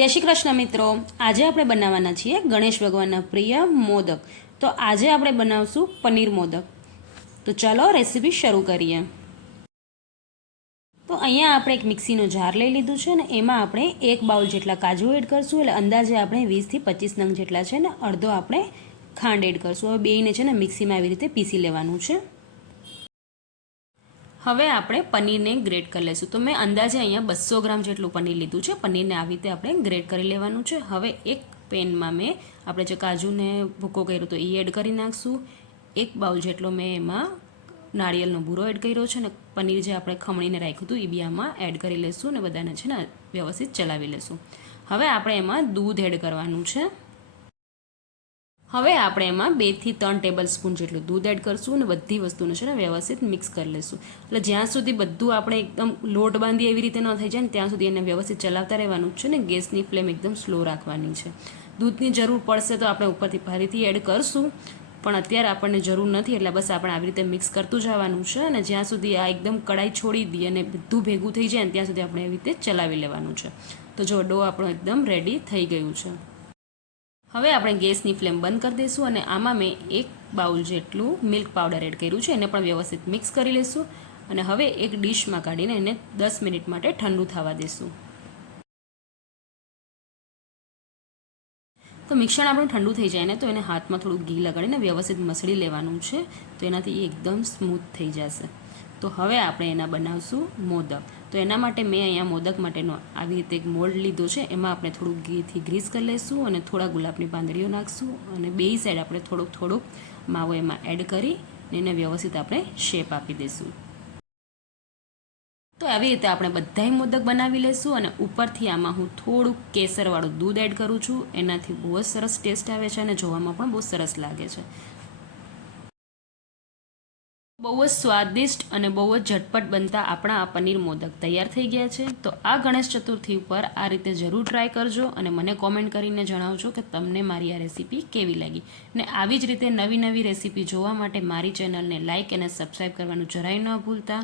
जय श्री कृष्ण मित्रों। आज આપણે બનાવવાના છીએ ગણેશ ભગવાનના પ્રિય મોદક। તો આજે આપણે બનાવશું પનીર મોદક। તો ચાલો રેસીપી શરૂ કરીએ। તો અહીંયા આપણે એક મિક્સીનો જાર લઈ લીધું છે ને એમાં આપણે 1 બાઉલ જેટલા કાજુ એડ કરશું, એટલે અંદાજે આપણે 20 થી 25 નંગ જેટલા છે ને અડધો આપણે ખાંડ એડ કરશું। હવે બેયને છે ને મિક્સીમાં આવી રીતે પીસી લેવાનું છે। હવે આપણે પનીરને ગ્રેટ કરી લઈશું। તો મેં અંદાજે અહીંયા 200 ગ્રામ જેટલું પનીર લીધું છે। પનીરને આવી રીતે આપણે ગ્રેટ કરી લેવાનું છે। હવે એક પેનમાં મેં આપણે જે કાજુને ભૂકો કર્યો તો એ એડ કરી નાખશું। 1 બાઉલ જેટલો મેં એમાં નાળિયેરનો ભૂરો એડ કર્યો છે ને પનીર જે આપણે ખમણીને રાખ્યું હતું એ બી આમાં એડ કરી લઈશું અને બધાને છે ને વ્યવસ્થિત ચલાવી લઈશું। હવે આપણે એમાં દૂધ એડ કરવાનું છે। હવે આપણે એમાં 2 થી 3 ટેબલસ્પૂન જેટલું દૂધ એડ કરશું અને બધી વસ્તુને છે ને વ્યવસ્થિત મિક્સ કરી લઈશું। એટલે જ્યાં સુધી બધું આપણે એકદમ લોટ બાંધી એવી રીતે ન થઈ જાય ને ત્યાં સુધી એને વ્યવસ્થિત ચલાવતા રહેવાનું છે ને ગેસની ફ્લેમ એકદમ સ્લો રાખવાની છે। દૂધની જરૂર પડશે તો આપણે ઉપરથી ફરીથી એડ કરશું, પણ અત્યારે આપણને જરૂર નથી, એટલે બસ આપણે આવી રીતે મિક્સ કરતું જવાનું છે અને જ્યાં સુધી આ એકદમ કડાઈ છોડી દઈએ અને બધું ભેગું થઈ જાય ને ત્યાં સુધી આપણે એવી રીતે ચલાવી લેવાનું છે। તો જો ડો આપણો એકદમ રેડી થઈ ગયું છે। હવે આપણે ગેસની ફ્લેમ બંધ કરી દઈશું અને આમાં મેં 1 બાઉલ જેટલું મિલ્ક પાવડર એડ કર્યું છે, એને પણ વ્યવસ્થિત મિક્સ કરી લઈશું અને હવે એક ડીશમાં કાઢીને એને 10 મિનિટ માટે ઠંડુ થવા દઈશું। તો મિશ્રણ આપણું ઠંડુ થઈ જાય ને તો એને હાથમાં થોડું ઘી લગાડીને વ્યવસ્થિત મસળી લેવાનું છે, તો એનાથી એકદમ સ્મૂથ થઈ જશે। તો હવે આપણે એના બનાવશું મોદક। તો એના માટે મેં અહીંયા મોદક માટેનો આવી રીતે એક મોલ્ડ લીધો છે, એમાં આપણે થોડુંક ઘીથી ગ્રીસ કરી લઈશું અને થોડા ગુલાબની પાંદડીઓ નાખશું અને બેય સાઈડ આપણે થોડુંક માવો એમાં એડ કરી એને વ્યવસ્થિત આપણે શેપ આપી દઈશું। તો આવી રીતે આપણે બધાય મોદક બનાવી લઈશું અને ઉપરથી આમાં હું થોડુંક કેસરવાળું દૂધ એડ કરું છું, એનાથી બહુ જ સરસ ટેસ્ટ આવે છે અને જોવામાં પણ બહુ સરસ લાગે છે। બહુ જ સ્વાદિષ્ટ અને બહુ જ ઝટપટ બનતા આપણા આ પનીર મોદક તૈયાર થઈ ગયા છે। તો આ ગણેશ ચતુર્થી ઉપર આ રીતે જરૂર ટ્રાય કરજો અને મને કોમેન્ટ કરીને જણાવજો કે તમને મારી આ રેસીપી કેવી લાગી। ને આવી જ રીતે નવી રેસીપી જોવા માટે મારી ચેનલને લાઇક અને સબસ્ક્રાઈબ કરવાનું જરાય ન ભૂલતા।